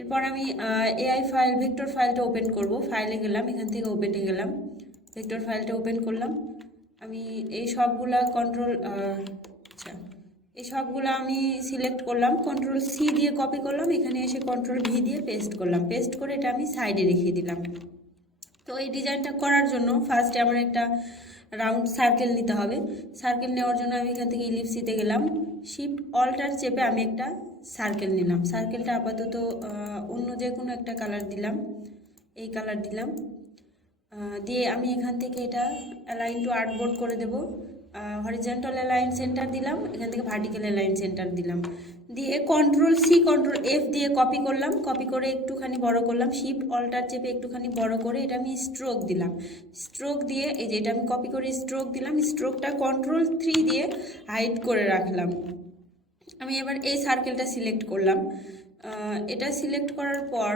এরপর আমি AI file vector ফাইলটা ওপেন করব। ফাইলে গেলাম, এখান থেকে ওপেনে গেলাম, ভেক্টর ফাইলটা ওপেন করলাম। আমি এই সবগুলা এই সবগুলো আমি সিলেক্ট করলাম, কন্ট্রোল সি দিয়ে কপি করলাম, এখানে এসে কন্ট্রোল ভি দিয়ে পেস্ট করলাম। পেস্ট করে এটা আমি সাইডে রেখে দিলাম। তো এই ডিজাইনটা করার জন্য ফার্স্টে আমার একটা রাউন্ড সার্কেল নিতে হবে। সার্কেল নেওয়ার জন্য আমি এখান থেকে ইলিপসিতে গেলাম, শিফট অল্টার চেপে আমি একটা সার্কেল নিলাম। সার্কেলটা আপাতত অন্য যে কোনো একটা কালার দিলাম, এই কালার দিলাম। দিয়ে আমি এখান থেকে এটা অ্যালাইন টু আর্টবোর্ড করে দেব। হরিজন্টাল অ্যালাইন সেন্টার দিলাম, এখান থেকে ভার্টিক্যাল অ্যালাইন সেন্টার দিলাম। দিয়ে কন্ট্রোল সি কন্ট্রোল এফ দিয়ে কপি করলাম, কপি করে একটুখানি বড় করলাম, শিফট অল্টার চেপে একটুখানি বড় করে এটা আমি স্ট্রোক দিলাম। স্ট্রোক দিয়ে এই যে এটা আমি কপি করে স্ট্রোক দিলাম, স্ট্রোকটা কন্ট্রোল 3 দিয়ে হাইড করে রাখলাম। আমি এবার এই সার্কেলটা সিলেক্ট করলাম। এটা সিলেক্ট করার পর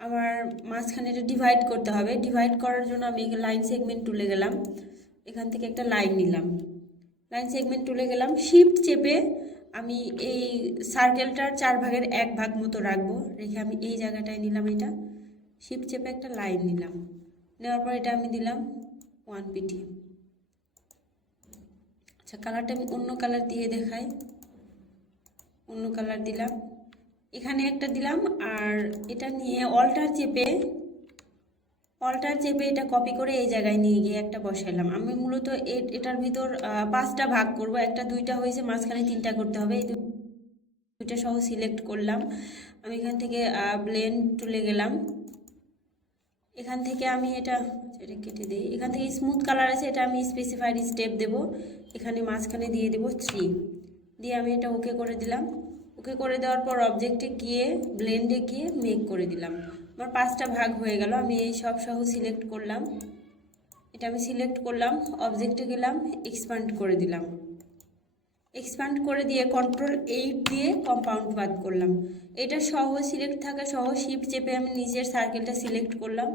আমার মাঝখানে এটা ডিভাইড করতে হবে। ডিভাইড করার জন্য আমি লাইন সেগমেন্ট টুলে গেলাম, এখান থেকে একটা লাইন নিলাম, লাইন সেগমেন্ট টুলে গেলাম, শিফট চেপে আমি এই সার্কেলটার 4 ভাগের 1 ভাগ মতো রাখবো, রেখে আমি এই জায়গাটায় নিলাম, এটা শিফট চেপে একটা লাইন নিলাম। নেওয়ার পর এটা আমি দিলাম 1 পিটি। আচ্ছা, কালারটা আমি অন্য কালার দিয়ে দেখাই। অন্য কালার দিলাম, এখানে একটা দিলাম, আর এটা নিয়ে অল্টার চেপে এটা কপি করে এই জায়গায় নিয়ে গিয়ে একটা বসাইলাম। আমি মূলত এটার ভিতর 5টা ভাগ করব, একটা 2টা হয়েছে, মাঝখানে 3টা করতে হবে। এই 2টা সহ সিলেক্ট করলাম। আমি এখান থেকে ব্লেন্ড টুলে গেলাম, এখান থেকে আমি এটা কেটে দিই। এখান থেকে স্মুথ কালার আছে, এটা আমি স্পেসিফাইড স্টেপ দেব, এখানে মাঝখানে দিয়ে দেব 3, দিয়ে আমি এটা ওকে করে দিলাম। ওকে করে দেওয়ার পর অবজেক্টে গিয়ে ব্লেন্ডে গিয়ে মেক করে দিলাম। আমার 5টা ভাগ হয়ে গেল। আমি এই সব সহ সিলেক্ট করলাম, এটা আমি সিলেক্ট করলাম, অবজেক্টে গেলাম, এক্সপ্যান্ড করে দিলাম। এক্সপ্যান্ড করে দিয়ে কন্ট্রোল 8 দিয়ে কম্পাউন্ড পাথ করলাম। এটা সহ সিলেক্ট থাকা সহ শিফট চেপে আমি নিচের সার্কেলটা সিলেক্ট করলাম।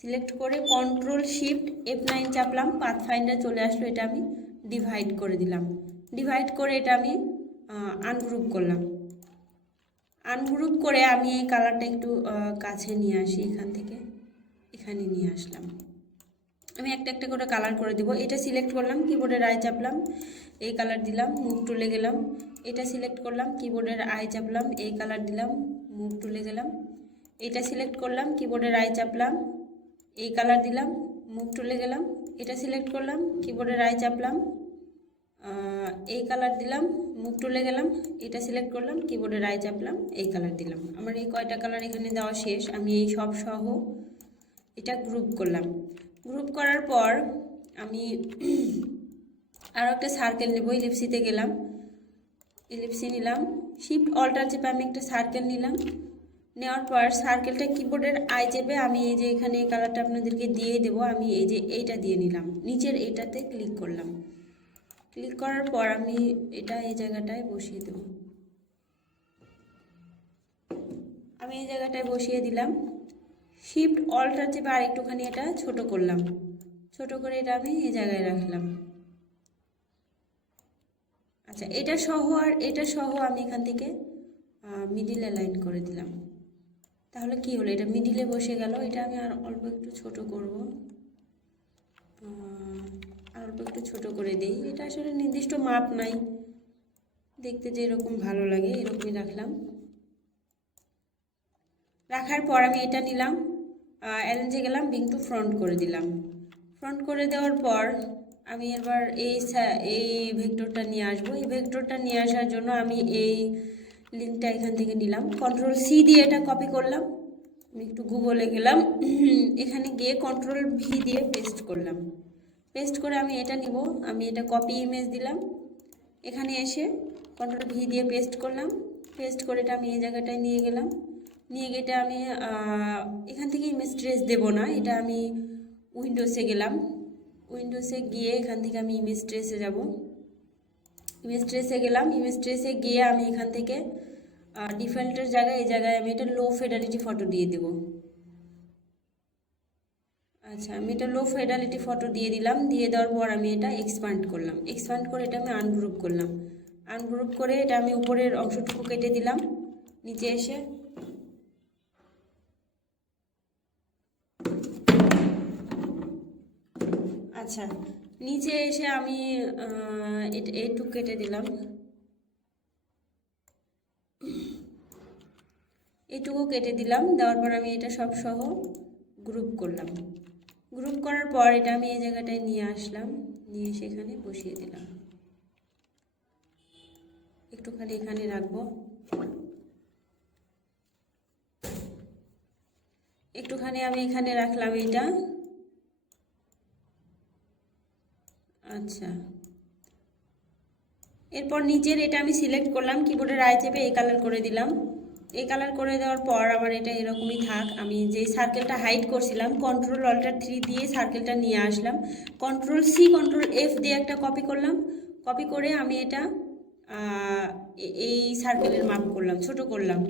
সিলেক্ট করে কন্ট্রোল শিফট F9 চাপলাম, পাথ ফাইন্ডার চলে আসলো, এটা আমি ডিভাইড করে দিলাম। ডিভাইড করে এটা আমি আনগ্রুপ করলাম। আনগ্রুপ করে আমি এই কালারটা একটু কাছে নিয়ে আসি, এখান থেকে এখানে নিয়ে আসলাম। আমি একটা একটা করে কালার করে দিব। এটা সিলেক্ট করলাম, কিবোর্ডের আই চাপলাম, এই কালার দিলাম, মুভ টুলে গেলাম। এটা সিলেক্ট করলাম, কিবোর্ডের আই চাপলাম, এই কালার দিলাম, মুভ টুলে গেলাম। এটা সিলেক্ট করলাম, কিবোর্ডের আই চাপলাম, এই কালার দিলাম, মুভ টুলে গেলাম। এটা সিলেক্ট করলাম, কিবোর্ডের আই চাপলাম, এই কালার দিলাম, মুভ টুলে গেলাম। এটা সিলেক্ট করলাম, কিবোর্ডের আই চাপলাম, এই কালার দিলাম। আমার এই কয়টা কালার এখানে দেওয়া শেষ। আমি এই সব সহ এটা গ্রুপ করলাম। গ্রুপ করার পর আমি আরও একটা সার্কেল নেব, ইলিপসিতে গেলাম, ইলিপসি নিলাম, শিফট অল্টার চেপে আমি একটা সার্কেল নিলাম। নেওয়ার পর সার্কেলটা কিবোর্ডের আই চেপে আমি এই যে এখানে এই কালারটা আপনাদেরকে দিয়ে দেবো, আমি এই যে এইটা দিয়ে নিলাম, নিচের এইটাতে ক্লিক করলাম। ক্লিক করার পর আমি এটা এই জায়গাটায় বসিয়ে দেব। আমি এই জায়গাটায় বসিয়ে দিলাম। শিফট অল্টার চেপে আর একটুখানি এটা ছোট করলাম, ছোট করে এটা আমি এই জায়গায় রাখলাম। আচ্ছা, এটা সহ আর এটা সহ আমি এখান থেকে মিডিলে লাইন করে দিলাম। তাহলে কি হলো, এটা মিডিলে বসে গেল। এটা আমি আর অল্প একটু ছোট করব, আর অল্প একটু ছোট করে দিই। এটা আসলে নির্দিষ্ট মাপ নাই, দেখতে যে এরকম ভালো লাগে এরকমই রাখলাম। রাখার পর আমি এটা নিলাম, অ্যারেঞ্জে গেলাম, বিং টু ফ্রন্ট করে দিলাম। ফ্রন্ট করে দেওয়ার পর আমি এবার এই ভেক্টরটা নিয়ে আসবো। এই ভেক্টরটা নিয়ে আসার জন্য আমি এই লিঙ্কটা এখান থেকে নিলাম, কন্ট্রোল সি দিয়ে এটা কপি করলাম। আমি একটু গুগলে গেলাম, এখানে গিয়ে কন্ট্রোল ভি দিয়ে পেস্ট করলাম। পেস্ট করে আমি এটা নিব, আমি এটা কপি ইমেজ দিলাম, এখানে এসে কন্ট্রোল ভি দিয়ে পেস্ট করলাম। পেস্ট করে এটা আমি এই জায়গাটায় নিয়ে গেলাম। নিয়ে গিয়ে এটা আমি এখান থেকে ইমেজ ট্রেস দেবো না, এটা আমি উইন্ডোসে গেলাম, উইন্ডোসে গিয়ে এখান থেকে আমি ইমেজ ট্রেসে যাব। ইমেজ ট্রেসে গেলাম, ইমেজ ট্রেসে গিয়ে আমি এখান থেকে ডিফল্টের জায়গায় এই জায়গায় আমি এটা লো ফিডেলিটি ফটো দিয়ে দেব। আচ্ছা, আমি এটা লো ফিডেলিটি ফটো দিয়ে দিলাম। দিয়ে দেওয়ার পর আমি এটা এক্সপ্যান্ড করলাম। এক্সপ্যান্ড করে এটা আমি আনগ্রুপ করলাম। আনগ্রুপ করে এটা আমি উপরের অংশটুকু কেটে দিলাম। নিচে এসে আচ্ছা নিচে এসে আমি একটু কেটে দিলাম, এটুকু কেটে দিলাম। দেওয়ার পর আমি এটা সব সহ গ্রুপ করলাম। গ্রুপ করার পর এটা আমি এই জায়গাটায় নিয়ে আসলাম, নিয়ে সেখানে বসিয়ে দিলাম। একটুখানি এখানে রাখবো, একটুখানি আমি এখানে রাখলাম এটা। আচ্ছা, এরপর নিচের এটা আমি সিলেক্ট করলাম, কিবোর্ডের আই চেপে এই কালার করে দিলাম। এই কালার করে দেওয়ার পর আমার এটা এরকমই থাক। আমি যে সার্কেলটা হাইড করছিলাম কন্ট্রোল অল্টার 3 দিয়ে সার্কেলটা নিয়ে আসলাম, কন্ট্রোল সি কন্ট্রোল এফ দিয়ে একটা কপি করলাম। কপি করে আমি এটা এই সার্কেলের মাপ করলাম, ছোট করলাম।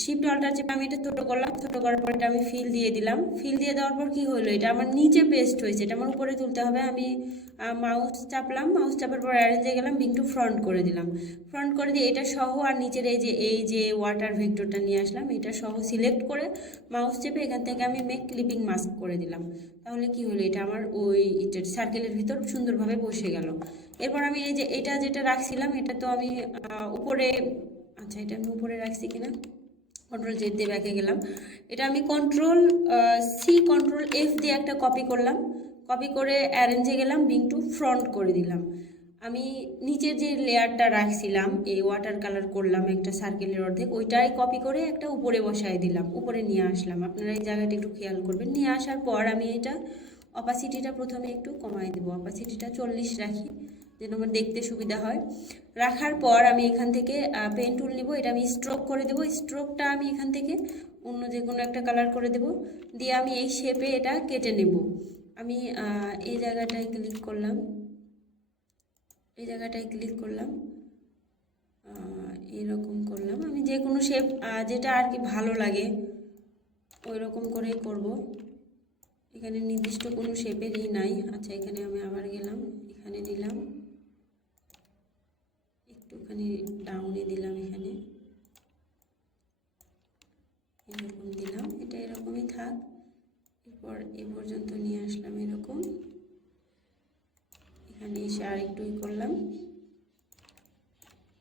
শিফট অল্টার চেপে আমি এটা ছোট করলাম, ছোট করার পর এটা আমি ফিল দিয়ে দিলাম। ফিল দিয়ে দেওয়ার পর কি হলো, এটা আমার নিচে পেস্ট হয়েছে, এটা আমার উপরে তুলতে হবে। আমি মাউস চাপলাম, মাউস চাপার পর অ্যারেঞ্জে গেলাম, বিং টু ফ্রন্ট করে দিলাম। ফ্রন্ট করে দিয়ে এটা সহ আর নিচের এই যে ওয়াটার ভেক্টরটা নিয়ে আসলাম, এটা সহ সিলেক্ট করে মাউস চেপে এখান থেকে আমি মেক ক্লিপিং মাস্ক করে দিলাম। তাহলে কি হলো, এটা আমার ওই সার্কেলের ভিতর সুন্দরভাবে বসে গেল। এরপর আমি এই যে এটা যেটা রাখছিলাম, এটা তো আমি উপরে, আচ্ছা এটা আমি উপরে রাখছি কিনা, কন্ট্রোল জেড দিয়ে ব্যাকে গেলাম। এটা আমি কন্ট্রোল সি কন্ট্রোল এফ দিয়ে একটা কপি করলাম। কপি করে অ্যারেঞ্জে গেলাম, বিং টু ফ্রন্ট করে দিলাম। আমি নিচের যে লেয়ারটা রাখছিলাম, এই ওয়াটার কালার করলাম একটা সার্কেলের অর্ধেক, ওইটাই কপি করে একটা উপরে বসায় দিলাম, উপরে নিয়ে আসলাম। আপনারা এই জায়গাটা একটু খেয়াল করবেন। নিয়ে আসার পর আমি এটা অপাসিটিটা প্রথমে একটু কমাই দেবো, অপাসিটিটা 40 রাখি যেন আমার দেখতে সুবিধা হয়। রাখার পর আমি এখান থেকে পেন টুল নিব, এটা আমি স্ট্রোক করে দেবো। স্ট্রোকটা আমি এখান থেকে অন্য যে কোনো একটা কালার করে দেব, দিয়ে আমি এই শেপে এটা কেটে নেব। আমি এই জায়গাটায় ক্লিক করলাম, এই জায়গাটায় ক্লিক করলাম, এরকম করলাম। আমি যে কোনো শেপ যেটা আর কি ভালো লাগে ওই রকম করেই করব। এখানে নির্দিষ্ট কোনো শেপেরই নাই। আচ্ছা এখানে আমি আবার গেলাম, এখানে নিলাম, একটুখানি ডাউনে দিলাম, এখানে এরকম দিলাম, এটা এরকমই থাক। এরপর এ পর্যন্ত নিয়ে আসলাম এরকম, এখানে এসে আর একটু করলাম,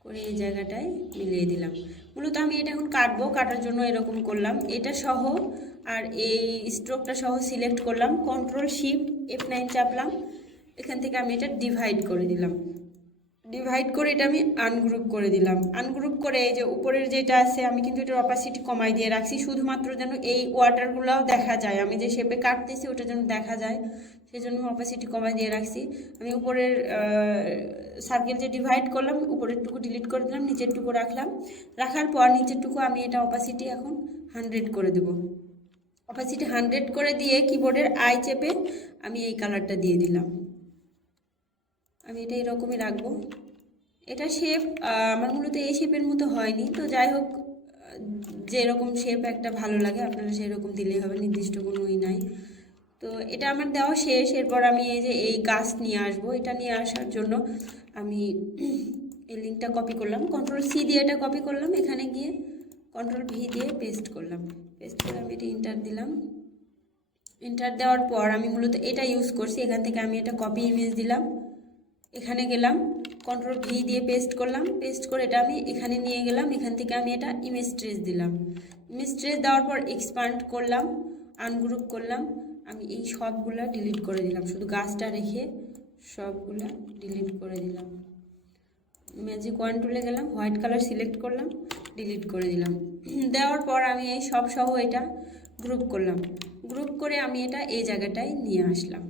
করে এই জায়গাটায় মিলিয়ে দিলাম। মূলত আমি এটা এখন কাটবো, কাটার জন্য এরকম করলাম। এটা সহ আর এই স্ট্রোকটা সহ সিলেক্ট করলাম, কন্ট্রোল শিফট F9 চাপলাম, এখান থেকে আমি এটা ডিভাইড করে দিলাম। ডিভাইড করে এটা আমি আনগ্রুপ করে দিলাম। আনগ্রুপ করে এই যে উপরের যেটা আছে, আমি কিন্তু এটার অপাসিটি কমাই দিয়ে রাখছি, শুধুমাত্র যেন এই ওয়াটারগুলোও দেখা যায়, আমি যে শেপে কাটতেছি ওটা যেন দেখা যায়, সেই জন্য অপাসিটি কমাই দিয়ে রাখছি। আমি উপরের সার্কেল যে ডিভাইড করলাম, উপরেরটুকু ডিলিট করে দিলাম, নিচেরটুকু রাখলাম। রাখার পর নিচেরটুকু আমি এটা অপাসিটি এখন 100 করে দেব। অপাসিটি 100 করে দিয়ে কিবোর্ডের আই চেপে আমি এই কালারটা দিয়ে দিলাম। আমি এটা এরকমই রাখবো। এটা শেপ আমার মূলত এই শেপের মতো হয়নি, তো যাই হোক যেরকম শেপ একটা ভালো লাগে আপনারা সেরকম দিলেই হবে, নির্দিষ্ট কোনো ই নাই। তো এটা আমার দেওয়া শেষ। এরপর আমি এই যে এই গাছ নিয়ে আসবো, এটা নিয়ে আসার জন্য আমি এই লিঙ্কটা কপি করলাম, কন্ট্রোল সি দিয়ে এটা কপি করলাম, এখানে গিয়ে কন্ট্রোল ভি দিয়ে পেস্ট করলাম। পেস্ট করে আমি এটা ইন্টার দিলাম। ইন্টার দেওয়ার পর আমি মূলত এটা ইউজ করছি, এখান থেকে আমি এটা কপি ইমেজ দিলাম, এখানে গেলাম, কন্ট্রোল ভি দিয়ে পেস্ট করলাম। পেস্ট করে এটা আমি এখানে নিয়ে গেলাম, এখান থেকে আমি এটা ইমেজ ট্রেস দিলাম। ইমেজ ট্রেস দেওয়ার পর এক্সপান্ড করলাম, আনগ্রুপ করলাম। আমি এই সবগুলা ডিলিট করে দিলাম, শুধু গাছটা রেখে সবগুলা ডিলিট করে দিলাম। ম্যাজিক ওয়ান টুলে গেলাম, হোয়াইট কালার সিলেক্ট করলাম, ডিলিট করে দিলাম। দেওয়ার পর আমি এই সব সহ এটা গ্রুপ করলাম। গ্রুপ করে আমি এটা এই জায়গাটায় নিয়ে আসলাম,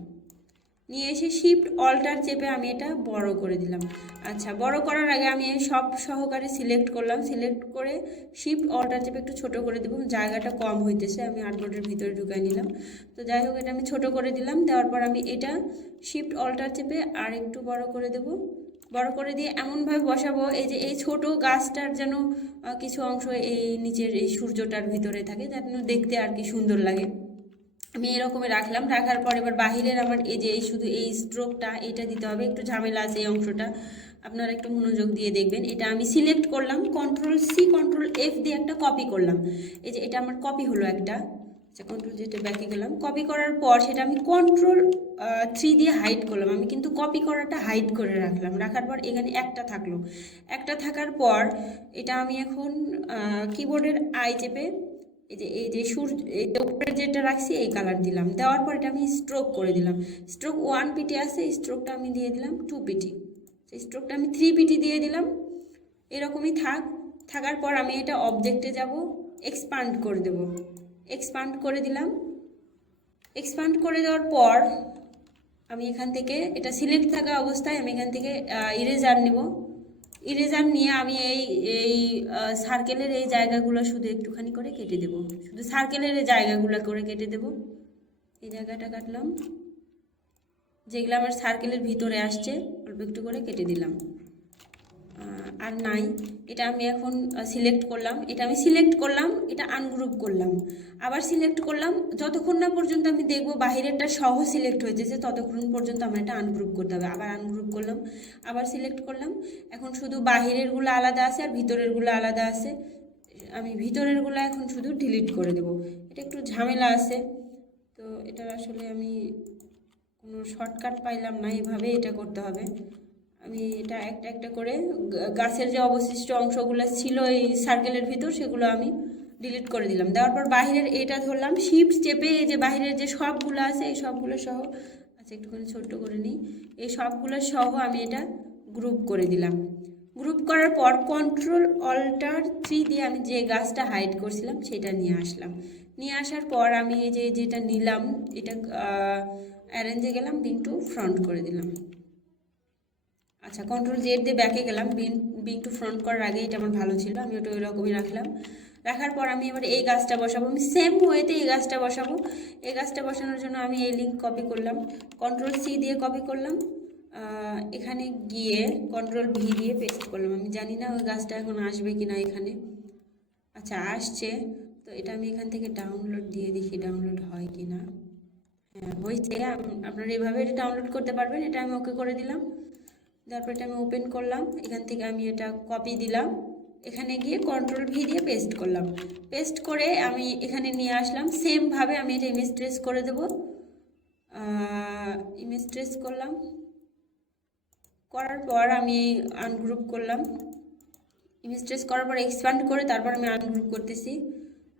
নিয়ে এসে শিফট অল্টার চেপে আমি এটা বড় করে দিলাম। আচ্ছা, বড় করার আগে আমি সব সহকারে সিলেক্ট করলাম, সিলেক্ট করে শিফট অল্টার চেপে একটু ছোট করে দেবো, জায়গাটা কম হইতেছে, আমি আর্টবোর্ডের ভিতরে ঢুকাই নিলাম। তো যাই হোক এটা আমি ছোট করে দিলাম। দেওয়ার পর আমি এটা শিফট অল্টার চেপে আর একটু বড় করে দেব। বড় করে দিয়ে এমনভাবে বসাবো এই যে এই ছোট গাছটার যেন কিছু অংশ এই নিচের এই সূর্যটার ভিতরে থাকে, যেন দেখতে আর কি সুন্দর লাগে। আমি এরকমই রাখলাম। রাখার পর এবার বাহিরের আমার এই যে শুধু এই স্ট্রোকটা এটা দিতে হবে, একটু ঝামেলা আছে এই অংশটা। আপনারা একটু মনোযোগ দিয়ে দেখবেন। এটা আমি সিলেক্ট করলাম, কন্ট্রোল সি কন্ট্রোল এফ দিয়ে একটা কপি করলাম। এই যে এটা আমার কপি হলো একটা। আচ্ছা, কন্ট্রোল যেটা ব্যাকে গেলাম, কপি করার পর সেটা আমি কন্ট্রোল 3 দিয়ে হাইড করলাম। আমি কিন্তু কপি করাটা হাইড করে রাখলাম, রাখার পর এখানে একটা থাকলো। একটা থাকার পর এটা আমি এখন কিবোর্ডের আই চেপে এই যে সূর্য, এই উপরে যেটা রাখছি এই কালার দিলাম। দেওয়ার পর এটা আমি স্ট্রোক করে দিলাম। স্ট্রোক 1 পিটি আছে, স্ট্রোকটা আমি দিয়ে দিলাম 2 পিটি, স্ট্রোকটা আমি 3 পিটি দিয়ে দিলাম। এরকমই থাকার পর আমি এটা অবজেক্টে যাব, এক্সপান্ড করে দেব। এক্সপান্ড করে দিলাম। এক্সপান্ড করে দেওয়ার পর আমি এখান থেকে এটা সিলেক্ট থাকা অবস্থায় আমি এখান থেকে ইরেজার নেব। ইরেজার নিয়ে আমি এই সার্কেলের এই জায়গাগুলো শুধু একটুখানি করে কেটে দেব। শুধু সার্কেলের এই জায়গাগুলো করে কেটে দেব। এই জায়গাটা কাটলাম, যেগুলো আমার সার্কেলের ভিতরে আসছে অল্প একটু করে কেটে দিলাম। আর নাই, এটা আমি এখন সিলেক্ট করলাম। এটা আমি সিলেক্ট করলাম, এটা আনগ্রুপ করলাম, আবার সিলেক্ট করলাম। যতক্ষণ না পর্যন্ত আমি দেখব বাহিরেরটা সহ সিলেক্ট হয়েছে ততক্ষণ পর্যন্ত আমার এটা আনগ্রুপ করতে হবে। আবার আনগ্রুপ করলাম, আবার সিলেক্ট করলাম। এখন শুধু বাহিরেরগুলো আলাদা আছে আর ভিতরেরগুলো আলাদা আছে। আমি ভিতরেরগুলো এখন শুধু ডিলিট করে দেব। এটা একটু ঝামেলা আছে, তো এটা আসলে আমি কোনো শর্টকাট পাইলাম না, এভাবে এটা করতে হবে। আমি এটা একটা একটা করে গাছের যে অবশিষ্ট অংশগুলো ছিল এই সার্কেলের ভিতর সেগুলো আমি ডিলিট করে দিলাম। দেওয়ার পর বাহিরের এটা ধরলাম, শিফট চেপে এই যে বাহিরের যে সবগুলো আছে এই সবগুলো সহ, আচ্ছা একটুখানি ছোট্ট করে নিই, এই সবগুলো সহ আমি এটা গ্রুপ করে দিলাম। গ্রুপ করার পর কন্ট্রোল অল্টার 3 দিয়ে আমি যে গাছটা হাইড করছিলাম সেটা নিয়ে আসলাম। নিয়ে আসার পর আমি এই যে যেটা নিলাম এটা অ্যারেঞ্জে গেলাম, বিং টু ফ্রন্ট করে দিলাম। আচ্ছা, কন্ট্রোল জেড দিয়ে ব্যাকে গেলাম। বিং টু ফ্রন্ট করার আগে এটা আমার ভালো ছিল, আমি ওটা ওই রকমই রাখলাম। রাখার পর আমি এবার এই গাছটা বসাবো। আমি সেম ওয়েতে এই গাছটা বসাবো। এই গাছটা বসানোর জন্য আমি এই লিঙ্ক কপি করলাম, কন্ট্রোল সি দিয়ে কপি করলাম। এখানে গিয়ে কন্ট্রোল ভি দিয়ে পেস্ট করলাম। আমি জানি না ওই গাছটা এখন আসবে কি না এখানে। আচ্ছা, আসছে। তো এটা আমি এখান থেকে ডাউনলোড দিয়ে দেখি ডাউনলোড হয় কি না। হ্যাঁ, হয়েছে। আপনারা এইভাবে এটা ডাউনলোড করতে পারবেন। এটা আমি ওকে করে দিলাম। তারপর এটা আমি ওপেন করলাম। এখান থেকে আমি এটা কপি দিলাম, এখানে গিয়ে কন্ট্রোল ভি দিয়ে পেস্ট করলাম। পেস্ট করে আমি এখানে নিয়ে আসলাম। সেমভাবে আমি এটা ইমেজ ট্রেস করে দেব। ইমেজ ট্রেস করলাম, করার পর আমি আনগ্রুপ করলাম। ইমেজ ট্রেস করার পর এক্সপ্যান্ড করে তারপর আমি আনগ্রুপ করতেছি।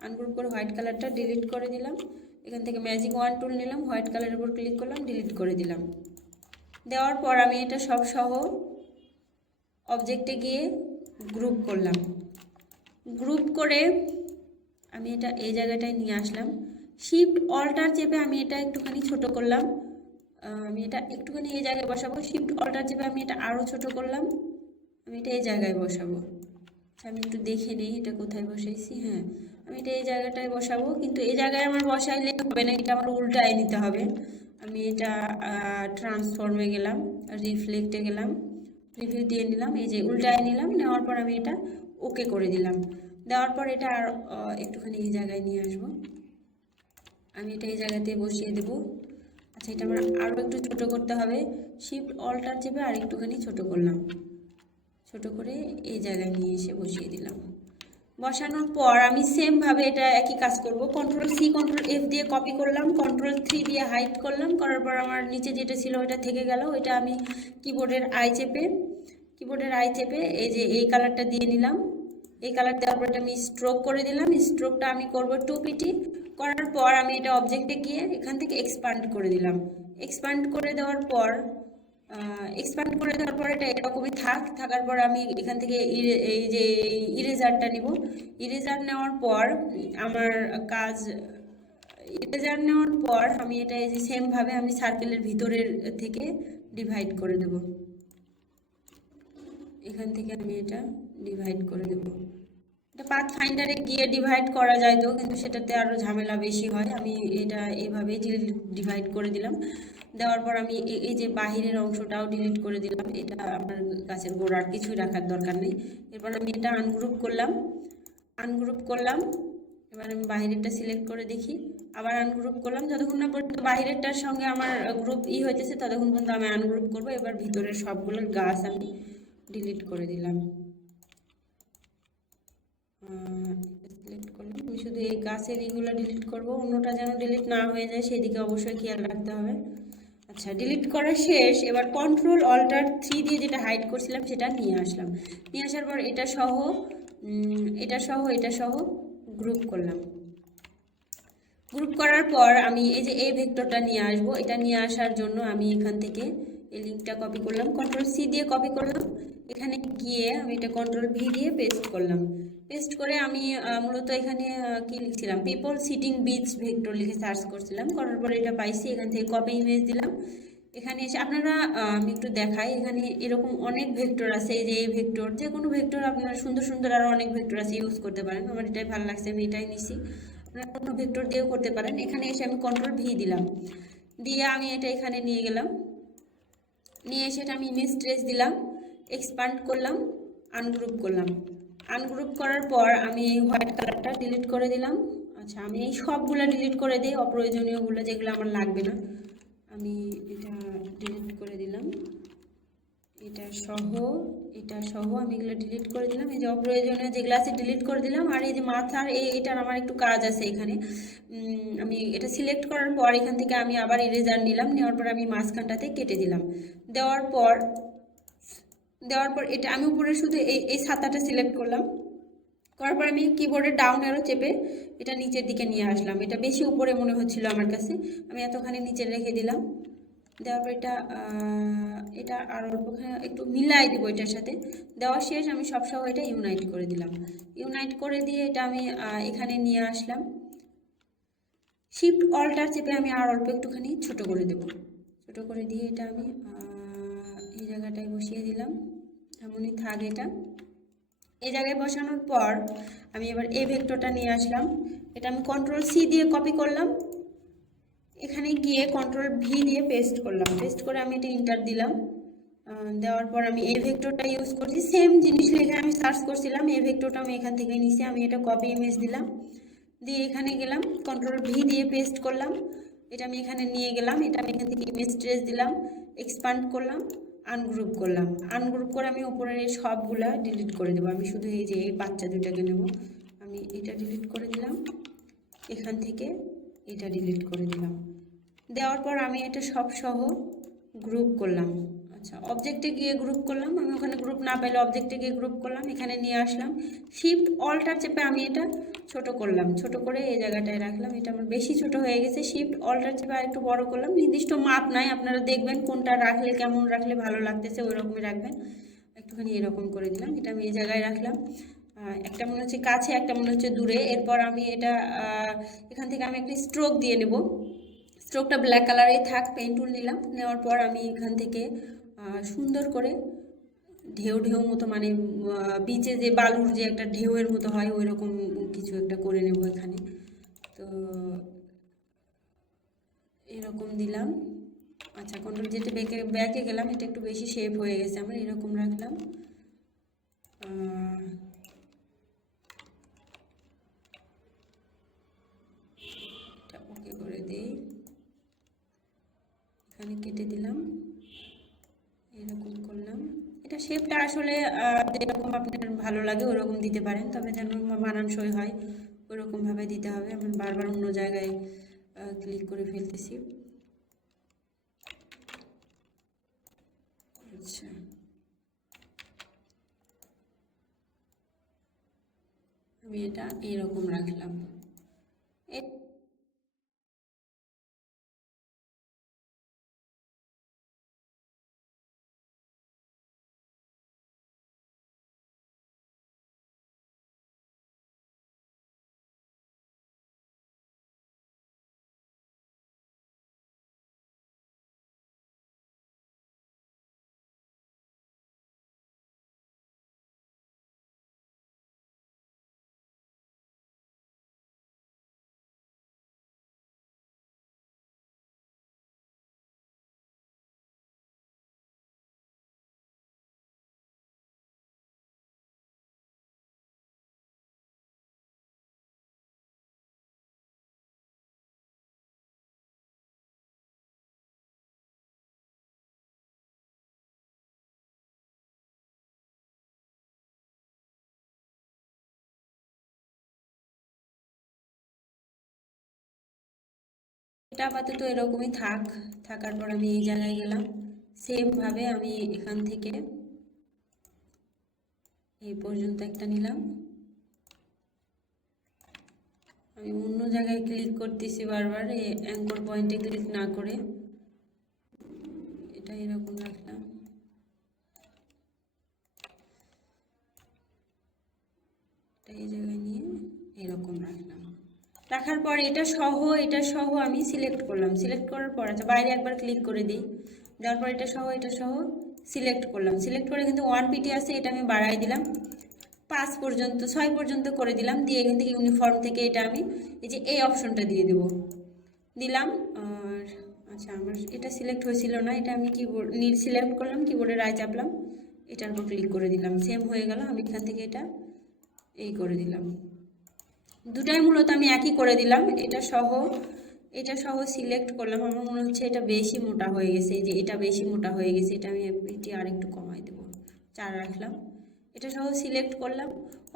আনগ্রুপ করে হোয়াইট কালারটা ডিলিট করে দিলাম। এখান থেকে ম্যাজিক ওয়ান টুল নিলাম, হোয়াইট কালারের উপর ক্লিক করলাম, ডিলিট করে দিলাম। দেওয়ার পর আমি এটা সব সহ অবজেক্টে গিয়ে গ্রুপ করলাম। গ্রুপ করে আমি এটা এই জায়গাটায় নিয়ে আসলাম। শিফট অল্টার চেপে আমি এটা একটুখানি ছোট করলাম। আমি এটা একটুখানি এই জায়গায় বসাবো। শিফট অল্টার চেপে আমি এটা আরও ছোট করলাম। আমি এটা এই জায়গায় বসাবো। আমি একটু দেখে নিই এটা কোথায় বসাইছি। হ্যাঁ, আমি এটা এই জায়গাটায় বসাবো, কিন্তু এই জায়গায় আমার বসাইলে হবে না, এটা আমার উল্টায় নিতে হবে। আমি এটা ট্রান্সফর্মে গেলাম, রিফ্লেক্টে গেলাম, রিভিউ দিয়ে নিলাম, এই যে উল্টায় নিলাম। নেওয়ার পর আমি এটা ওকে করে দিলাম। দেওয়ার পর এটা আর একটুখানি এই জায়গায় নিয়ে আসবো। আমি এটা এই জায়গাতে বসিয়ে দেবো। আচ্ছা, এটা আমার আরও একটু ছোটো করতে হবে। শিফট অল্টার চেপে আর একটুখানি ছোটো করলাম, ছোটো করে এই জায়গায় নিয়ে এসে বসিয়ে দিলাম। বসানোর পর আমি সেমভাবে এটা একই কাজ করব। কন্ট্রোল সি কন্ট্রোল এফ দিয়ে কপি করলাম, কন্ট্রোল 3 দিয়ে হাইড করলাম। করার পর আমার নিচে যেটা ছিল ওটা থেকে গেল। ওইটা আমি কিবোর্ডের আই চেপে এই যে এই কালারটা দিয়ে নিলাম। এই কালার দেওয়ার পর আমি স্ট্রোক করে দিলাম। স্ট্রোকটা আমি করব 2 পিটি। করার পর আমি এটা অবজেক্টে গিয়ে এখান থেকে এক্সপান্ড করে দিলাম। এক্সপান্ড করে দেওয়ার পর এটা এরকমই থাকার পর আমি এখান থেকে এই যে ইরেজারটা নিব। ইরেজার নেওয়ার পর আমার কাজ, ইরেজার নেওয়ার পর আমি এটা এই যে সেমভাবে আমি সার্কেলের ভিতরের থেকে ডিভাইড করে দেব। এখান থেকে আমি এটা ডিভাইড করে দেব। এটা পাথ ফাইন্ডারে গিয়ে ডিভাইড করা যায় তো, কিন্তু সেটাতে আরও ঝামেলা বেশি হয়। আমি এটা এইভাবেই ডিভাইড করে দিলাম। দেওয়ার পর আমি এই যে বাহিরের অংশটাও ডিলিট করে দিলাম। এটা আমার গাছের গোড়ার কিছুই রাখার দরকার নেই। এরপর আমি এটা আনগ্রুপ করলাম। এবার আমি বাহিরেরটা সিলেক্ট করে দেখি, আবার আনগ্রুপ করলাম। যতক্ষণ না পর্যন্ত বাহিরেরটার সঙ্গে আমার গ্রুপ হইতেছে ততক্ষণ পর্যন্ত আমি আনগ্রুপ করবো। এবার ভিতরের সবগুলো গাছ আমি ডিলিট করে দিলাম। সিলেক্ট করলাম, আমি শুধু এই গাছের এইগুলো ডিলিট করব, অন্যটা যেন ডিলিট না হয়ে যায় সেদিকে অবশ্যই খেয়াল রাখতে হবে। আচ্ছা, ডিলিট করা শেষ। এবার কন্ট্রোল অল্টার 3 দিয়ে যেটা হাইড করছিলাম সেটা নিয়ে আসলাম। নিয়ে আসার পর এটা সহ এটা সহ গ্রুপ করলাম। গ্রুপ করার পর আমি এই যে এই ভেক্টরটা নিয়ে আসব। এটা নিয়ে আসার জন্য আমি এখান থেকে এই লিঙ্কটা কপি করলাম, কন্ট্রোল সি দিয়ে কপি করলাম। এখানে গিয়ে আমি এটা কন্ট্রোল ভি দিয়ে পেস্ট করলাম। পেস্ট করে আমি মূলত এখানে কি লিখছিলাম, পিপল সিটিং বিচ ভেক্টর লিখে সার্চ করছিলাম, করার পর এটা পাইছি। এখান থেকে কপি ইমেজ দিলাম। এখানে এসে আপনারা আমি একটু দেখাই, এখানে এরকম অনেক ভেক্টর আছে। এই যে এই ভেক্টর, যে কোনো ভেক্টর আপনারা সুন্দর সুন্দর আরও অনেক ভেক্টর আছে, ইউজ করতে পারেন। আমার এটাই ভালো লাগছে, আমি এটাই নিছি। আপনারা কোনো ভেক্টর দিয়েও করতে পারেন। এখানে এসে আমি কন্ট্রোল ভি দিলাম, দিয়ে আমি এটা এখানে নিয়ে গেলাম। নিয়ে এসে এটা আমি ইমেজ ট্রেস দিলাম, এক্সপান্ড করলাম, আনগ্রুপ করলাম। আনগ্রুপ করার পর আমি এই হোয়াইট কালারটা ডিলিট করে দিলাম। আচ্ছা, আমি এই সবগুলো ডিলিট করে দিই, অপ্রয়োজনীয়গুলো যেগুলো আমার লাগবে না আমি এটা ডিলিট করে দিলাম। এটা সহ আমি এগুলো ডিলিট করে দিলাম। এই যে অপ্রয়োজনীয় যেগুলো আছে ডিলিট করে দিলাম। আর এই যে মাথার এটার আমার একটু কাজ আছে এখানে। আমি এটা সিলেক্ট করার পর এখান থেকে আমি আবার ইরেজার নিলাম, নেওয়ার পর আমি মাঝখানটাতে কেটে দিলাম। দেওয়ার পর এটা আমি উপরে শুধু এই ছাতাটা সিলেক্ট করলাম। করার পর আমি কিবোর্ডের ডাউন অ্যারো চেপে এটা নিচের দিকে নিয়ে আসলাম। এটা বেশি উপরে মনে হচ্ছিল আমার কাছে, আমি এতখানি নিচে রেখে দিলাম। দেওয়ার পর এটা আর অল্পখানি একটু মিলাই দিব এটার সাথে। দেওয়া শেষ, আমি সবসহ এটা ইউনাইট করে দিলাম। ইউনাইট করে দিয়ে এটা আমি এখানে নিয়ে আসলাম। শিফট অল্টার চেপে আমি আর অল্প একটুখানি ছোট করে দেব। ছোট করে দিয়ে এটা আমি এই জায়গাটায় বসিয়ে দিলাম। এমনই থাক এটা। এই জায়গায় বসানোর পর আমি এবার এই ভেক্টরটা নিয়ে আসলাম। এটা আমি কন্ট্রোল সি দিয়ে কপি করলাম। এখানে গিয়ে কন্ট্রোল ভি দিয়ে পেস্ট করলাম। পেস্ট করে আমি এটা ইন্টার দিলাম। দেওয়ার পর আমি এই ভেক্টরটা ইউজ করছি, সেম জিনিস লিখে আমি সার্চ করছিলাম। এই ভেক্টরটা আমি এখান থেকে নিছি, আমি এটা কপি ইমেজ দিলাম, দিয়ে এখানে গেলাম, কন্ট্রোল ভি দিয়ে পেস্ট করলাম। এটা আমি এখানে নিয়ে গেলাম। এটা আমি এখান থেকে ইমেজ ট্রেস দিলাম, এক্সপান্ড করলাম, আনগ্রুপ করলাম। আনগ্রুপ করে আমি উপরের এই সবগুলা ডিলিট করে দেবো। আমি শুধু এই যে এই বাচ্চা দুইটাকে নেব। আমি এটা ডিলিট করে দিলাম, এখান থেকে এটা ডিলিট করে দিলাম। দেওয়ার পর আমি এটা সব সহ গ্রুপ করলাম। আচ্ছা, অবজেক্টে গিয়ে গ্রুপ করলাম। আমি ওখানে গ্রুপ না পেলে অবজেক্টে গিয়ে গ্রুপ করলাম, এখানে নিয়ে আসলাম। শিফট অল্টার চেপে আমি এটা ছোট করলাম, ছোট করে এই জায়গাটায় রাখলাম। এটা আমার বেশি ছোট হয়ে গেছে, শিফট অল্টার চেপে আর একটু বড় করলাম। নির্দিষ্ট মাপ নাই, আপনারা দেখবেন কোনটা রাখলে কেমন রাখলে ভালো লাগতেছে ওই রকমই রাখবেন। একটুখানি এরকম করে দিলাম। এটা আমি এই জায়গায় রাখলাম। একটা মনে হচ্ছে কাছে, একটা মনে হচ্ছে দূরে। এরপর আমি এটা এখান থেকে আমি একটা স্ট্রোক দিয়ে নেব। স্ট্রোকটা ব্ল্যাক কালারেই থাক, পেন টুল নিলাম। নেওয়ার পর আমি এখান থেকে সুন্দর করে ঢেউ ঢেউ মতো, মানে বিচে যে বালুর যে একটা ঢেউয়ের মতো হয় ওই রকম কিছু একটা করে নেব এখানে। তো এরকম দিলাম। আচ্ছা, কন্ট্রোল যেটা ব্যাকে গেলাম, এটা একটু বেশি শেপ হয়ে গেছে আমার, এরকম রাখলাম। এটা ওকে করে দিই, এখানে কেটে দিলাম, এরকম করলাম। এটা শেপটা আসলে যেরকম আপনার ভালো লাগে ওরকম দিতে পারেন, তবে যেন মানানসই হয় ওরকমভাবে দিতে হবে। আমি বারবার অন্য জায়গায় ক্লিক করে ফেলতেছি। আচ্ছা, আমি এটা এরকম রাখলাম। এটা আপাতত এরকমই থাকার পর আমি এই জায়গায় গেলাম, সেমভাবে আমি এখান থেকে এই পর্যন্ত একটা নিলাম। আমি অন্য জায়গায় ক্লিক করতেছি বারবার, এই অ্যাঙ্কর পয়েন্টে ক্লিক না করে এটা এরকম রাখলাম। এই জায়গায় নিয়ে এরকম রাখার পর এটা সহ আমি সিলেক্ট করলাম। সিলেক্ট করার পর আচ্ছা বাইরে একবার ক্লিক করে দিই, দেওয়ার পর এটা সহ সিলেক্ট করলাম। সিলেক্ট করে কিন্তু 1 পিটি আছে, এটা আমি বাড়াই দিলাম 5 পর্যন্ত 6 পর্যন্ত করে দিলাম। দিয়ে এখান থেকে ইউনিফর্ম থেকে এটা আমি এই যে এই অপশনটা দিয়ে দিলাম। আর আচ্ছা আমার এটা সিলেক্ট হয়েছিল না, এটা আমি কিবোর্ড সিলেক্ট করলাম, কিবোর্ডের আই চাপলাম, এটার উপর ক্লিক করে দিলাম, সেম হয়ে গেল। আমি এখান থেকে এটা এই করে দিলাম। দুটাই মূলত আমি একই করে দিলাম। এটা সহ সিলেক্ট করলাম। আমার মনে হচ্ছে এটা বেশি মোটা হয়ে গেছে, এই যে এটা বেশি মোটা হয়ে গেছে, এটা আমি এটি আর একটু কমাই দেবো, 4 রাখলাম। এটা সহ সিলেক্ট করলাম,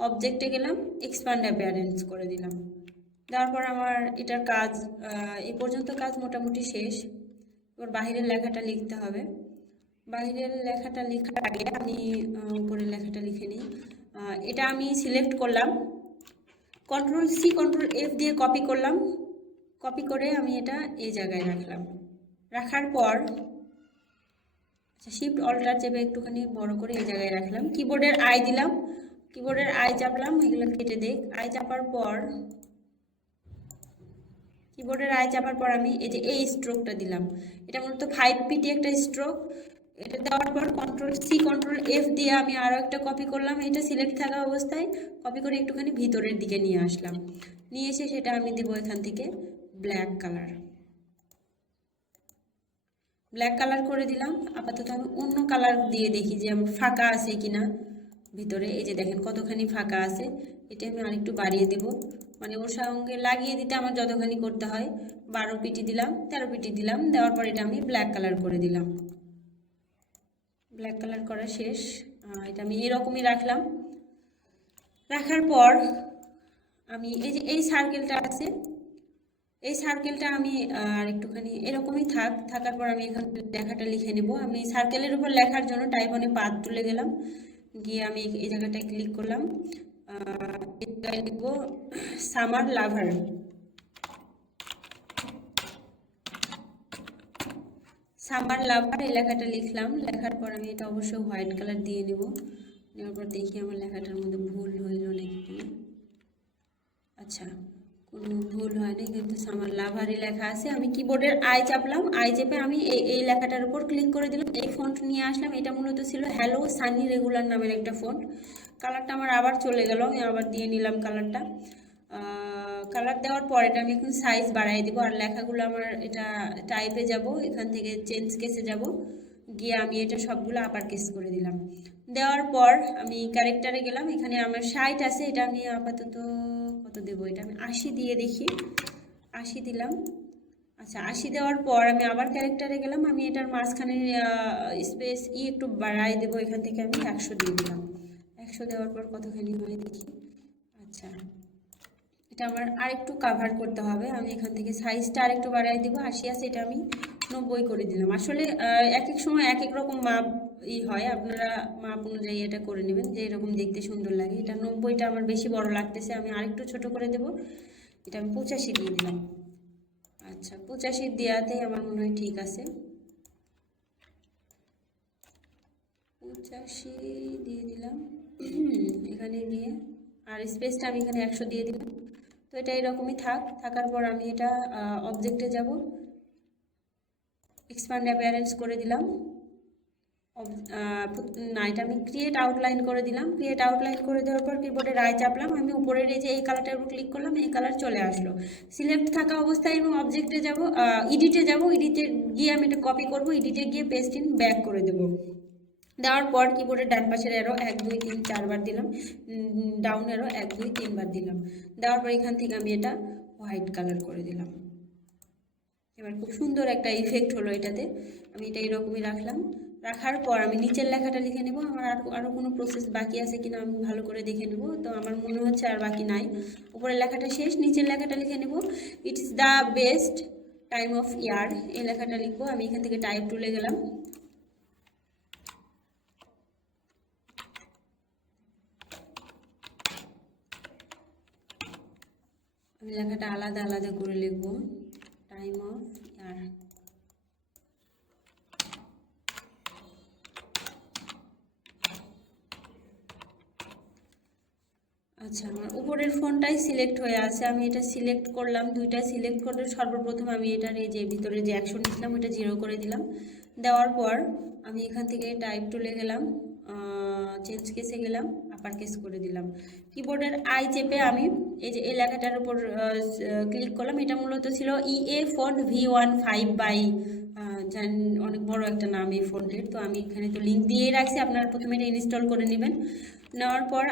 অবজেক্টে গেলাম, এক্সপ্যান্ড অ্যাপিয়ারেন্স করে দিলাম। দেওয়ার পর আমার এটার কাজ এই পর্যন্ত কাজ মোটামুটি শেষ। এবার বাহিরের লেখাটা লিখতে হবে। বাহিরের লেখাটা লেখার আগে আমি উপরের লেখাটা লিখে নিই। এটা আমি সিলেক্ট করলাম, Ctrl+C Ctrl+F দিয়ে কপি করলাম। কপি করে আমি এটা এই জায়গায় রাখলাম। রাখার পর শিফট অল্টার চেপে একটুখানি বড় করে এই জায়গায় রাখলাম। কিবোর্ডের আই দিলাম, কিবোর্ডের আই চাপলাম, এগুলো কেটে দেই। আই চাপার পর কিবোর্ডের আই চাপার পর আমি এই যে এই স্ট্রোকটা দিলাম। এটা মূলত 5 পিটি একটা স্ট্রোক। এটা দেওয়ার পর Ctrl+C Ctrl+F দিয়ে আমি আরও একটা কপি করলাম। এটা সিলেক্ট থাকা অবস্থায় কপি করে একটুখানি ভিতরের দিকে নিয়ে আসলাম। নিয়ে এসে সেটা আমি দেবো এখান থেকে ব্ল্যাক কালার করে দিলাম। আপাতত আমি অন্য কালার দিয়ে দেখি যে আমার ফাঁকা আছে কিনা ভিতরে। এই যে দেখেন কতখানি ফাঁকা আছে, এটা আমি আরেকটু বাড়িয়ে দেব, মানে ওর সঙ্গে লাগিয়ে দিতে আমার যতখানি করতে হয়। 12 পিটি দিলাম, 13 পিটি দিলাম। দেওয়ার পর এটা আমি ব্ল্যাক কালার করে দিলাম। ব্ল্যাক কালার করা শেষ। এটা আমি এরকমই রাখলাম। রাখার পর আমি এই যে এই সার্কেলটা আছে, এই সার্কেলটা আমি আর একটুখানি এরকমই থাকার পর আমি এখানে লেখাটা লিখে নেব। আমি সার্কেলের উপর লেখার জন্য টাইপ অনে পাথ তুলে গেলাম, গিয়ে আমি এই জায়গাটায় ক্লিক করলাম। এই জায়গায় লিখবো সামার লাভার। এই লেখাটা লিখলাম। লেখার পর আমি এটা অবশ্যই হোয়াইট কালার দিয়ে নেব। নেওয়ার পর দেখি আমার লেখাটার মধ্যে ভুল হইল নাকি। আচ্ছা কোনো ভুল হয়নি, কিন্তু সামার লাভারই লেখা আছে। আমি কিবোর্ডের আই চাপলাম, আই চেপে আমি এই লেখাটার উপর ক্লিক করে দিলাম, এই ফন্ট নিয়ে আসলাম। এটা মূলত ছিল হ্যালো সানি রেগুলার নামের একটা ফন্ট। কালারটা আমার আবার চলে গেল, আমি আবার দিয়ে নিলাম কালারটা। কালার দেওয়ার পর এটা আমি এখন সাইজ বাড়াই দেবো। আর লেখাগুলো আমার এটা টাইপে যাব, এখান থেকে চেঞ্জ কেসে যাব, গিয়ে আমি এটা সবগুলো আপার কেস করে দিলাম। দেওয়ার পর আমি ক্যারেক্টারে গেলাম, এখানে আমার 60 আছে, এটা আমি আপাতত কত দেবো, এটা আমি 80 দিয়ে দেখি। 80 দিলাম। আচ্ছা 80 দেওয়ার পর আমি আবার ক্যারেক্টারে গেলাম, আমি এটার মাঝখানে স্পেস একটু বাড়াই দেবো, এখান থেকে আমি 100 দিয়ে দিলাম। 100 দেওয়ার পর কতখানি হয় দেখি। আচ্ছা এটা আমার আরেকটু কাভার করতে হবে, আমি এখান থেকে সাইজটা আরেকটু বাড়াই দেবো। 80 আছে, এটা আমি 90 করে দিলাম। আসলে এক এক সময় এক এক রকম মাপ হয়, আপনারা মাপ অনুযায়ী এটা করে নেবেন, যে এরকম দেখতে সুন্দর লাগে। এটা 90টা আমার বেশি বড় লাগতেছে, আমি আরেকটু ছোট করে দেব। এটা আমি 85 দিয়ে দিলাম। আচ্ছা 85 দেওয়াতেই আমার মনে হয় ঠিক আছে। 85 দিয়ে দিলাম এখানে গিয়ে, আর স্পেসটা আমি এখানে 100 দিয়ে দিলাম। তো এটা এরকমই থাকার পর আমি এটা অবজেক্টে যাব, এক্সপ্যান্ড অ্যাপিয়ারেন্স করে দিলাম। না এটা আমি ক্রিয়েট আউটলাইন করে দিলাম। ক্রিয়েট আউটলাইন করে দেওয়ার পর কিবোর্ডে রায় চাপলাম, আমি উপরের এই যে এই কালারটার উপর ক্লিক করলাম, এই কালার চলে আসলো। সিলেক্ট থাকা অবস্থায় আমি অবজেক্টে যাব, এডিটে গিয়ে আমি এটা কপি করব, এডিটে গিয়ে পেস্ট ইন ব্যাক করে দেবো। দেওয়ার পর কিবোর্ডের ডান পাশের অ্যারো 1 2 3 4 বার দিলাম, ডাউন অ্যারো 1 2 3 বার দিলাম। দেওয়ার পর এখান থেকে আমি এটা হোয়াইট কালার করে দিলাম। এবার খুব সুন্দর একটা ইফেক্ট হলো এটাতে। আমি এটা এরকমই রাখলাম। রাখার পর আমি নিচের লেখাটা লিখে নেব। আমার আরও কোনো প্রসেস বাকি আছে কিনা আমি ভালো করে দেখে নেব, তো আমার মনে হচ্ছে আর বাকি নাই। উপরের লেখাটা শেষ, নিচের লেখাটা লিখে নেব। It's the best time of year এই লেখাটা লিখবো। আমি এখান থেকে টাইপ টুলে গেলাম, আমি লেখাটা আলাদা আলাদা করে লিখবো, টাইম অফ ইয়ার। আচ্ছা, আমার উপরের ফোনটাই সিলেক্ট হয়ে আছে, আমি এটা সিলেক্ট করলাম, দুইটা সিলেক্ট করে সর্বপ্রথম আমি এটার এই যে ভিতরে যে অ্যাকশন নিয়েছিলাম ওটা 0 করে দিলাম। দেওয়ার পর আমি এখান থেকে টাইপ টুলে গেলাম, চেঞ্জ কেসে গেলাম, আপার কেস করে দিলাম। কিবোর্ডের আই চেপে আমি এই যে এই লেখাটার উপর ক্লিক করলাম। এটা মূলত ছিল EA ফন্ট V15 বাই, অনেক বড় একটা নাম এই ফন্টের। তো আমি এখানে তো লিঙ্ক দিয়েই রাখছি, আপনারা প্রথমে এটা ইনস্টল করে নেবেন। নেওয়ার পর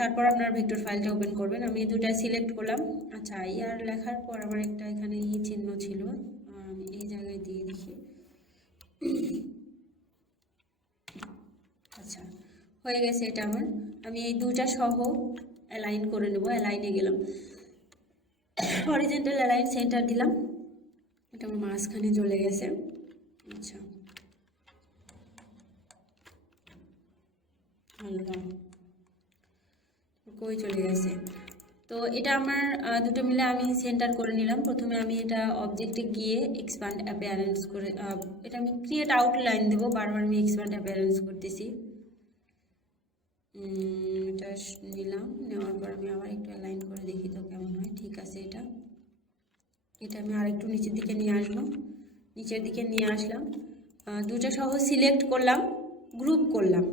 তারপর আপনার ভেক্টর ফাইলটা ওপেন করবেন। আমি দুটা সিলেক্ট করলাম। আচ্ছা, ইয়ার লেখার পর আমার একটা এখানে চিহ্ন ছিল, আমি এই জায়গায় দিয়ে দেখি। আচ্ছা, হয়ে গেছে এটা আমার। আমি এই দুটা সহ অ্যালাইন করে নেব। অ্যালাইনে গেলাম, হরিজন্টাল অ্যালাইন সেন্টার দিলাম, এটা আমার মাঝখানে চলে গেছে। আচ্ছা, কই চলে গেছে। তো এটা আমার দুটো মিলে আমি সেন্টার করে নিলাম। প্রথমে আমি এটা অবজেক্টে গিয়ে এক্সপ্যান্ড অ্যাপিয়ারেন্স করে, এটা আমি ক্রিয়েট আউটলাইন দেবো, বারবার আমি এক্সপ্যান্ড অ্যাপিয়ারেন্স করতেছি। এটা নিলাম, নেওয়ার পর আমি আবার একটু অ্যালাইন করে দেখি তো কেমন হয়। ঠিক আছে, এটা আমি আরেকটু নিচের দিকে নিয়ে আসবো। নিচের দিকে নিয়ে আসলাম, দুটো সহ সিলেক্ট করলাম, গ্রুপ করলাম।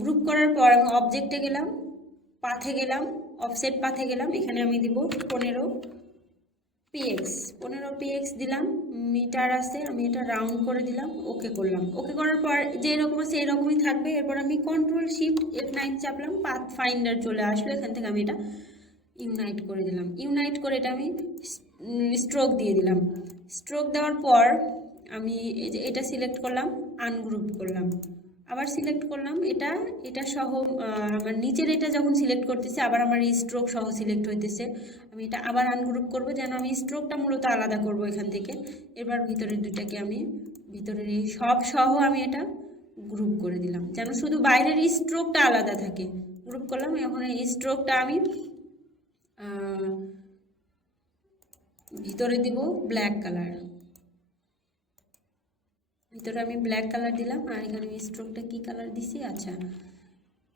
গ্রুপ করার পর আমি অবজেক্টে গেলাম, পাথে গেলাম, অফসেট পাথে গেলাম। এখানে আমি দিব 15px দিলাম। মিটার আছে, আমি এটা রাউন্ড করে দিলাম, ওকে করলাম। ওকে করার পর যে এরকম আছে এরকমই থাকবে। এরপর আমি Ctrl+Shift+F9 চাপলাম, পাথ ফাইন্ডার চলে আসলো। এখান থেকে আমি এটা ইউনাইট করে দিলাম। ইউনাইট করে এটা আমি স্ট্রোক দিয়ে দিলাম। স্ট্রোক দেওয়ার পর আমি এই যে এটা সিলেক্ট করলাম, আনগ্রুপ করলাম, আবার সিলেক্ট করলাম। এটা সহ আমার নিচের এটা যখন সিলেক্ট করতেছে আবার আমার এই স্ট্রোক সহ সিলেক্ট হইতেছে। আমি এটা আবার আনগ্রুপ করব, যেন আমি স্ট্রোকটা মূলত আলাদা করব এখান থেকে। এবার ভিতরের দুটাকে আমি ভিতরের এই সব সহ আমি এটা গ্রুপ করে দিলাম, যেন শুধু বাইরের এই স্ট্রোকটা আলাদা থাকে। গ্রুপ করলাম। এখন এই স্ট্রোকটা আমি ভিতরে দিব ব্ল্যাক কালার, ভিতরে আমি ব্ল্যাক কালার দিলাম। আর এখানে আমি স্ট্রোকটা কি কালার দিছি, আচ্ছা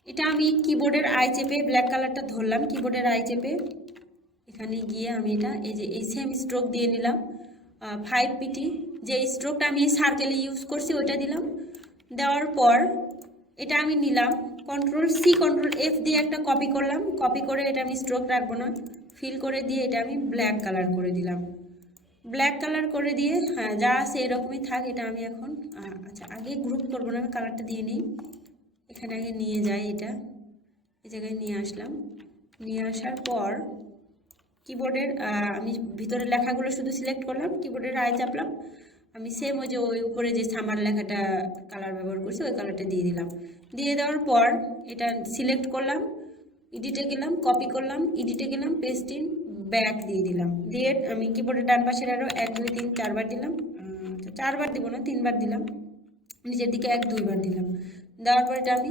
এটা আমি কিবোর্ডের আই চেপে ব্ল্যাক কালারটা ধরলাম, কিবোর্ডের আই চেপে এখানে গিয়ে আমি এটা এই যে এই সেম স্ট্রোক দিয়ে নিলাম। 5pt যে স্ট্রোকটা আমি সার্কেলে ইউজ করছি ওইটা দিলাম। দেওয়ার পর এটা আমি নিলাম, Ctrl+C Ctrl+F দিয়ে একটা কপি করলাম। কপি করে এটা আমি স্ট্রোক রাখবো না, ফিল করে দিয়ে এটা আমি ব্ল্যাক কালার করে দিলাম। ব্ল্যাক কালার করে দিয়ে, হ্যাঁ যা আছে এরকমই থাক। এটা আমি এখন আচ্ছা আগে গ্রুপ করবো না, আমি কালারটা দিয়ে নিই। এখানে আগে নিয়ে যাই, এটা এই জায়গায় নিয়ে আসলাম। নিয়ে আসার পর কিবোর্ডের আমি ভিতরের লেখাগুলো শুধু সিলেক্ট করলাম, কিবোর্ডের আই চাপলাম। আমি সেম ওই যে ওই উপরে যে সামার লেখাটা কালার ব্যবহার করছি ওই কালারটা দিয়ে দিলাম। দিয়ে দেওয়ার পর এটা সিলেক্ট করলাম, এডিটে গেলাম, কপি করলাম, এডিটে গেলাম, পেস্ট ইন, ব্যাক দিয়ে দিলাম। দিয়ে আমি কিবোর্ডের ডান পাশের আরও 1 2 3 4 বার দিলাম, 4 বার দিব না 3 বার দিলাম। নিচের দিকে 1 2 বার দিলাম। দেওয়ার পর এটা আমি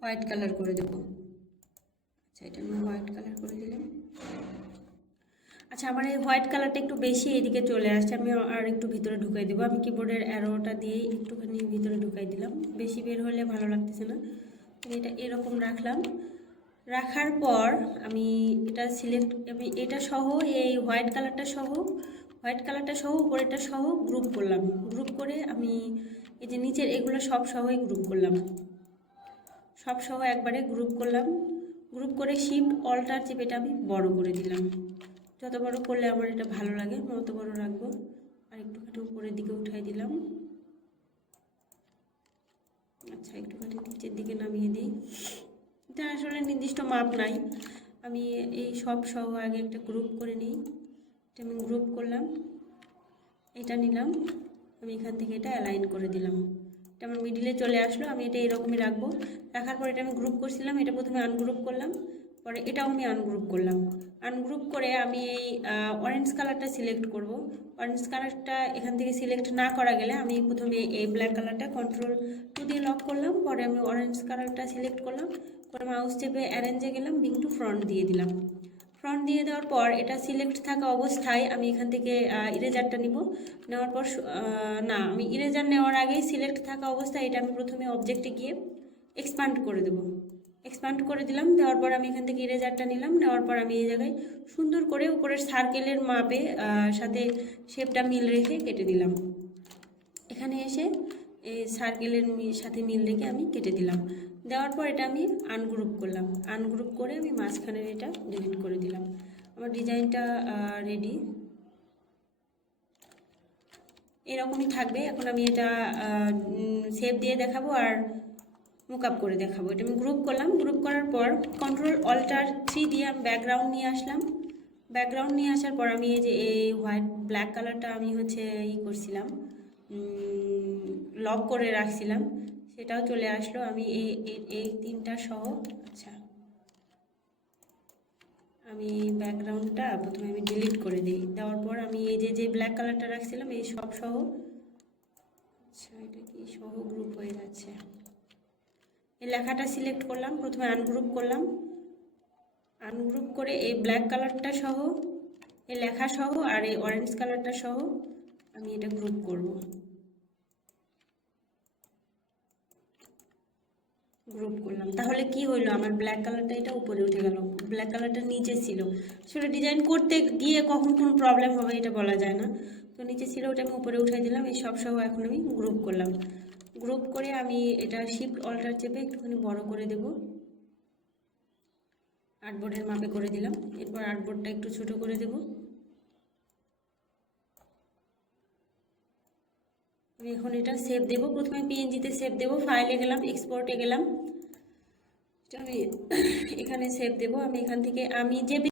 হোয়াইট কালার করে দেবো। আচ্ছা, এটা আমি হোয়াইট কালার করে দিলাম। আচ্ছা, আমার এই হোয়াইট কালারটা একটু বেশি এদিকে চলে আসছে, আমি আর একটু ভিতরে ঢুকাই দেবো। আমি কিবোর্ডের অ্যারোটা দিয়ে একটুখানি ভিতরে ঢুকাই দিলাম, বেশি বের হলে ভালো লাগতেছে না। এটা এরকম রাখলাম। রাখার পর আমি এটা সিলেক্ট, আমি এটা সহ এই হোয়াইট কালারটা সহ উপরেরটা সহ গ্রুপ করলাম। গ্রুপ করে আমি এই যে নিচের এগুলো সব সহই গ্রুপ করলাম, সব সহ একবারে গ্রুপ করলাম। গ্রুপ করে শিফট অল্টার চেপে এটা আমি বড় করে দিলাম। যত বড় করলে আমার এটা ভালো লাগে আমি অত বড় রাখবো। আর একটুখানি উপরের দিকে উঠাই দিলাম। আচ্ছা, একটুখানি নিচের দিকে নামিয়ে দিই। এটা আসলে নির্দিষ্ট মাপ নাই, আমি এই সব সহ আগে একটা গ্রুপ করে নিই। এটা আমি গ্রুপ করলাম, এটা নিলাম, আমি এখান থেকে এটা অ্যালাইন করে দিলাম। এটা আমার মিডিলে চলে আসলো। আমি এটা এরকমই রাখবো। রাখার পর এটা আমি গ্রুপ করছিলাম, এটা প্রথমে আনগ্রুপ করলাম, পরে এটাও আমি আনগ্রুপ করলাম। আনগ্রুপ করে আমি এই অরেঞ্জ কালারটা সিলেক্ট করব। অরেঞ্জ কালারটা এখান থেকে সিলেক্ট না করা গেলে আমি প্রথমে এই ব্ল্যাক কালারটা Ctrl+2 দিয়ে লক করলাম, পরে আমি অরেঞ্জ কালারটা সিলেক্ট করলাম, পরে মাউস চেপে অ্যারেঞ্জে গেলাম, ব্রিং টু ফ্রন্ট দিয়ে দিলাম। ফ্রন্ট দিয়ে দেওয়ার পর এটা সিলেক্ট থাকা অবস্থায় আমি এখান থেকে ইরেজারটা নিব। নেওয়ার পর না, আমি ইরেজার নেওয়ার আগেই সিলেক্ট থাকা অবস্থায় এটা আমি প্রথমে অবজেক্টে গিয়ে এক্সপ্যান্ড করে দেবো। এক্সপ্যান্ড করে দিলাম, দেওয়ার পর আমি এখান থেকে ইরেজারটা নিলাম। নেওয়ার পর আমি এই জায়গায় সুন্দর করে উপরের সার্কেলের মাপে সাথে শেপটা মিল রেখে কেটে দিলাম। এখানে এসে এই সার্কেলের সাথে মিল রেখে আমি কেটে দিলাম। দেওয়ার পর এটা আমি আনগ্রুপ করলাম। আনগ্রুপ করে আমি মাঝখানের এটা ডিলিট করে দিলাম। আমার ডিজাইনটা রেডি, এরকমই থাকবে। এখন আমি এটা শেপ দিয়ে দেখাবো আর মুকআপ করে দেখাবো। এটা আমি গ্রুপ করলাম। গ্রুপ করার পর Ctrl+Alt+3 দিয়ে আমি ব্যাকগ্রাউন্ড নিয়ে আসলাম। ব্যাকগ্রাউন্ড নিয়ে আসার পর আমি এই যে এই হোয়াইট ব্ল্যাক কালারটা আমি হচ্ছে করছিলাম, লক করে রাখছিলাম, সেটাও চলে আসলো। আমি এই তিনটা সহ, আচ্ছা আমি ব্যাকগ্রাউন্ডটা প্রথমে আমি ডিলিট করে দিই। দেওয়ার পর আমি এই যে ব্ল্যাক কালারটা রাখছিলাম এই সব সহ, আচ্ছা এটা কি সহ গ্রুপ হয়ে যাচ্ছে। এই লেখাটা সিলেক্ট করলাম, প্রথমে আনগ্রুপ করলাম। আনগ্রুপ করে এই ব্ল্যাক কালারটা সহ, এই লেখা সহ আর এই অরেঞ্জ কালারটা সহ আমি এটা গ্রুপ করব। গ্রুপ করলাম, তাহলে কি হইলো, আমার ব্ল্যাক কালারটা এটা উপরে উঠে গেল, ব্ল্যাক কালারটা নিচে ছিল। সেটা ডিজাইন করতে গিয়ে কখন কোনো প্রবলেম হবে এটা বলা যায় না। তো নিচে ছিল, ওটা আমি উপরে উঠে দিলাম। এই সব সহ এখন আমি গ্রুপ করলাম। গ্রুপ করে আমি এটা Shift+Alt চেপে একটুখানি বড় করে দেব, আর্টবোর্ডের মাপে করে দিলাম। এরপর আর্টবোর্ডটা একটু ছোট করে দেব। আমি এখন এটা সেভ দেব। প্রথমে PNG-তে সেভ দেব, ফাইলে গেলাম, এক্সপোর্টে গেলাম, আমি এখানে সেভ দেব। আমি এখান থেকে আমি যে